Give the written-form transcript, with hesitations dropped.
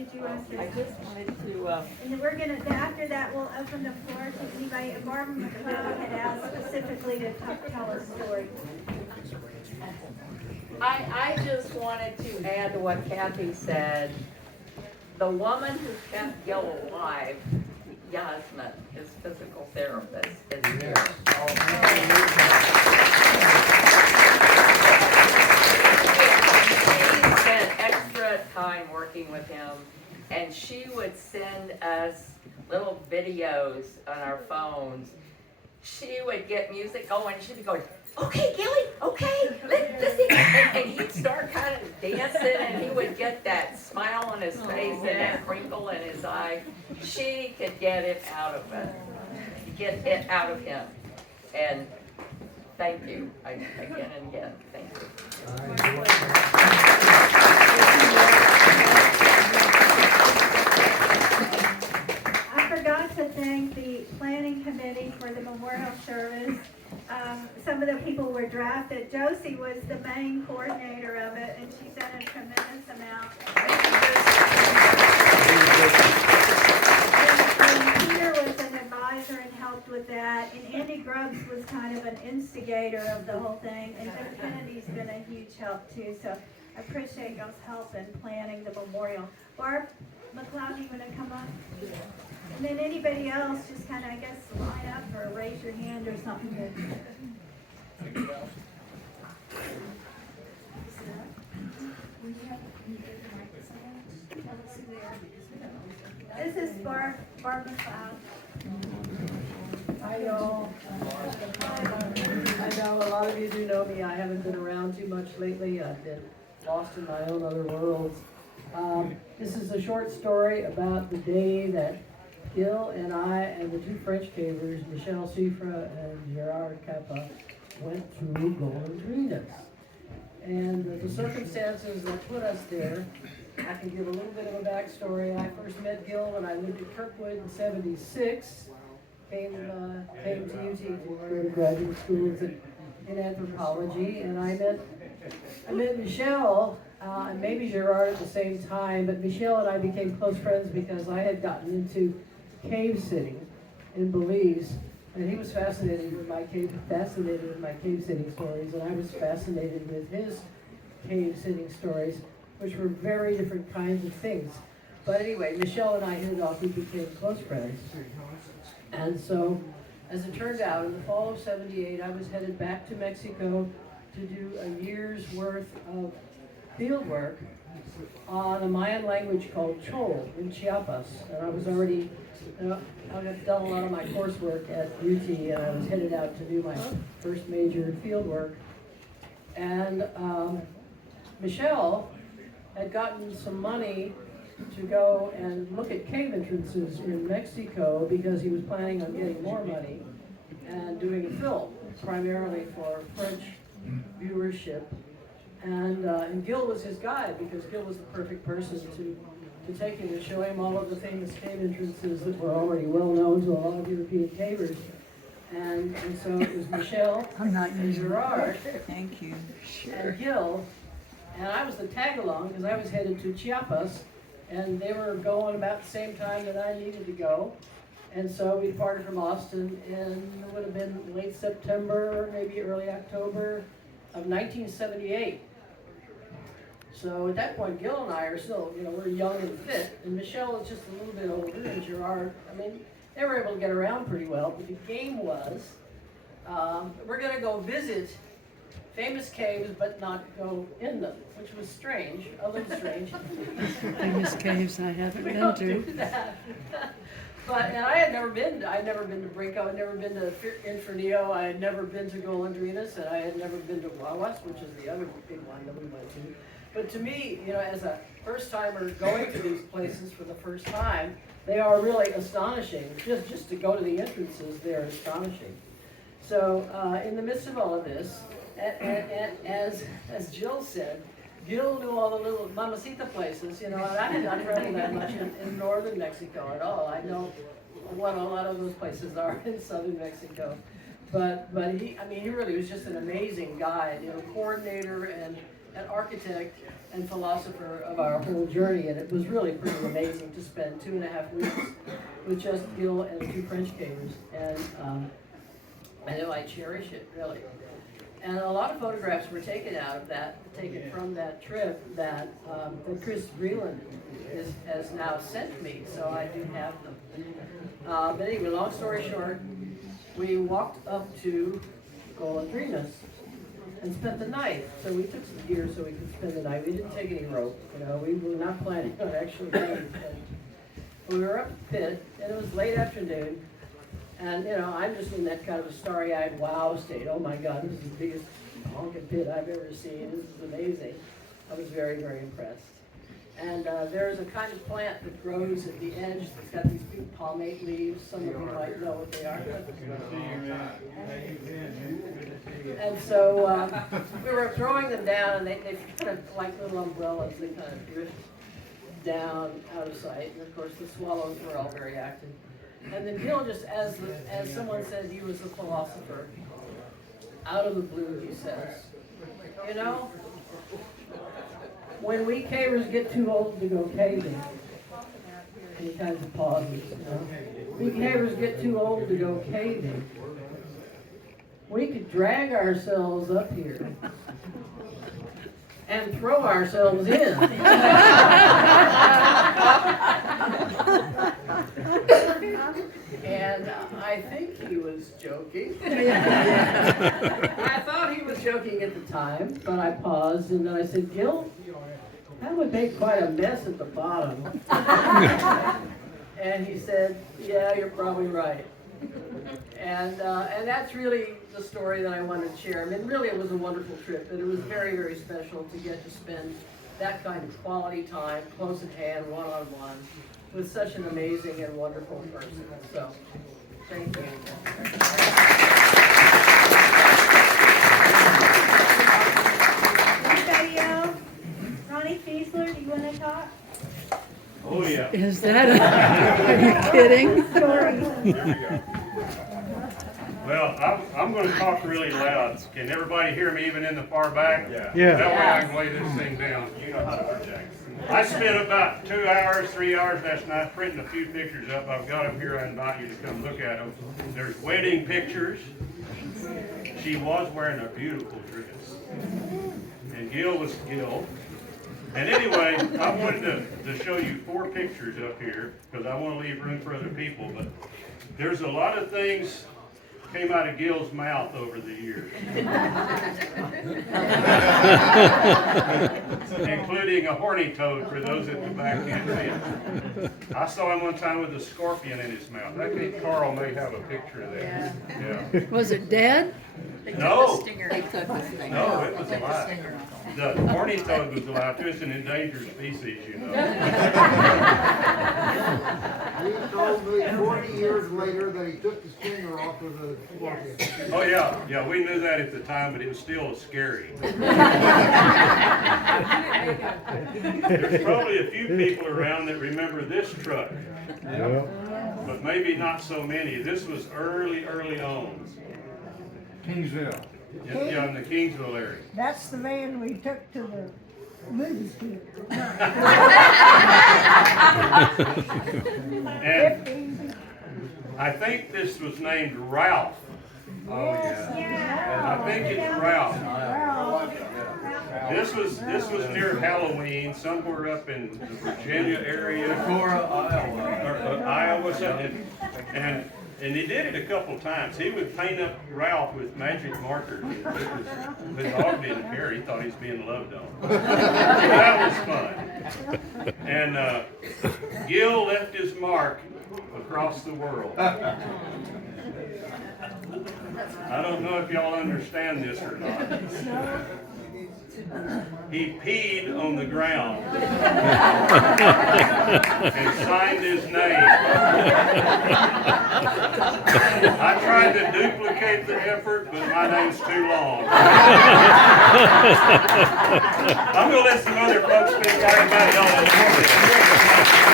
did you want to? I just wanted to, And then we're gonna, after that, we'll open the floor to anybody. And Barbara McLeod had asked specifically to tell a story. I just wanted to add to what Kathy said. The woman who kept Gill alive, Yasmin, his physical therapist, is here. She spent extra time working with him, and she would send us little videos on our phones. She would get music going, and she'd be going, "Okay, Gilly, okay, let's sing." And he'd start kind of dancing, and he would get that smile on his face and that crinkle in his eye. She could get it out of him, And thank you, again and again, thank you. I forgot to thank the planning committee for the memorial service. Some of the people were drafted. Josie was the main coordinator of it, and she's done a tremendous amount. And Peter was an advisor and helped with that, and Andy Grubbs was kind of an instigator of the whole thing, and Jim Kennedy's been a huge help too, so I appreciate y'all's help in planning the memorial. Barb McLeod, you want to come up? And then anybody else, just kind of, I guess, line up or raise your hand or something. This is Barb McLeod. Hi, y'all. I know a lot of you do know me. I haven't been around too much lately. I've been lost in my own other worlds. This is a short story about the day that Gill and I and the two French cavers, Michel Siffre and Gerard Kappa, went through Golondrinas. And the circumstances that put us there, I can give a little bit of a backstory. I first met Gill when I lived at Kirkwood in '76. Came to UT to go to graduate schools in anthropology, and I met Michel and maybe Gerard at the same time, but Michel and I became close friends because I had gotten into cave sitting in Belize, and he was fascinated with my cave sitting stories, and I was fascinated with his cave sitting stories, which were very different kinds of things. But anyway, Michel and I hit it off. We became close friends. And so, as it turned out, in the fall of '78, I was headed back to Mexico to do a year's worth of field work on a Mayan language called Chol in Chiapas. And I was already, I had done a lot of my coursework at UT, and I was headed out to do my first major field work. And Michel had gotten some money to go and look at cave entrances in Mexico because he was planning on getting more money and doing a film, primarily for French viewership. And Gill was his guide because Gill was the perfect person to take him and show him all of the famous cave entrances that were already well known to a lot of European cavers. And so it was Michel and Gerard Thank you. and Gill, and I was the tag-along because I was headed to Chiapas, and they were going about the same time that I needed to go. And so we departed from Austin in, it would have been late September, maybe early October of 1978. So at that point, Gill and I are still, we're young and fit, and Michel is just a little bit older, and Gerard, they were able to get around pretty well, but the game was, we're gonna go visit famous caves, but not go in them, which was strange, a little strange. Famous caves I haven't We been don't to. do that. And I had never been to Brinco, I'd never been to Infernillo, I had never been to Golondrinas, and I had never been to Guaguas, which is the other big one that we went to. But to me, as a first-timer going to these places for the first time, they are really astonishing. Just to go to the entrances, they're astonishing. So in the midst of all of this, as Jill said, Gill knew all the little mamacita places, and I had not traveled that much in northern Mexico at all. I know what a lot of those places are in southern Mexico. But he really was just an amazing guide, coordinator an architect and philosopher of our whole journey, and it was really pretty amazing to spend 2.5 weeks with just Gill and 2 French cavers, and I know I cherish it, really. And a lot of photographs were taken from that trip that Chris Breland has now sent me, so I do have them. But anyway, long story short, we walked up to Golondrinas and spent the night. So we took some gear so we could spend the night. We didn't take any rope, we were not planning on actually going. We were up the pit, and it was late afternoon. And, I'm just in that kind of a starry-eyed wow state. Oh my God, this is the biggest honking pit I've ever seen. This is amazing. I was very, very impressed. And there's a kind of plant that grows at the edge that's got these big palmate leaves. Some of you might know what they are. And so we were throwing them down, and they kind of like little umbrellas. They kind of drift down out of sight. And of course, the swallows were all very active. And then Gill, just as someone said, he was a philosopher. Out of the blue, he says, when we cavers get too old to go caving, and he kind of pauses, we cavers get too old to go caving, we could drag ourselves up here and throw ourselves in. And I think he was joking. I thought he was joking at the time, but I paused and then I said, Gill, that would make quite a mess at the bottom. And he said, yeah, you're probably right. And that's really the story that I wanted to share. I mean, really, it was a wonderful trip, and it was very, very special to get to spend that kind of quality time, close at hand, one-on-one, with such an amazing and wonderful person. So, thank you. Anybody else? Ronnie Fieseler, do you want to talk? Oh, yeah. Is that are you kidding? Here we go. Well, I'm going to talk really loud. Can everybody hear me even in the far back? Yeah. That way I can lay this thing down. You know how to project. I spent about 2 hours, 3 hours last night printing a few pictures up. I've got them here. I invite you to come look at them. There's wedding pictures. She was wearing a beautiful dress. And Gill was Gill. And anyway, I wanted to show you 4 pictures up here because I want to leave room for other people. But there's a lot of things came out of Gill's mouth over the years. Including a horny toad for those at the back can't see it. I saw him one time with a scorpion in his mouth. I think Carl may have a picture of that. Yeah. Was it dead? No. They took the stinger. No, it was alive. The horny toad was alive too. It's an endangered species, you know. He told me 40 years later that he took the stinger off of the scorpion. Oh yeah, we knew that at the time, but it was still scary. There's probably a few people around that remember this truck, but maybe not so many. This was early on. Kingsville. Yeah, in the Kingsville area. That's the van we took to the movie theater. And I think this was named Ralph. Oh, yeah. I think it's Ralph. Well, This was near Halloween, somewhere up in the Virginia area. Iowa, something. And he did it a couple times. He would paint up Ralph with magic markers. The dog didn't care. He thought he was being loved on. That was fun. And Gill left his mark across the world. I don't know if y'all understand this or not. He peed on the ground and signed his name. I tried to duplicate the effort, but my name's too long. I'm going to let some other folks speak. Everybody else.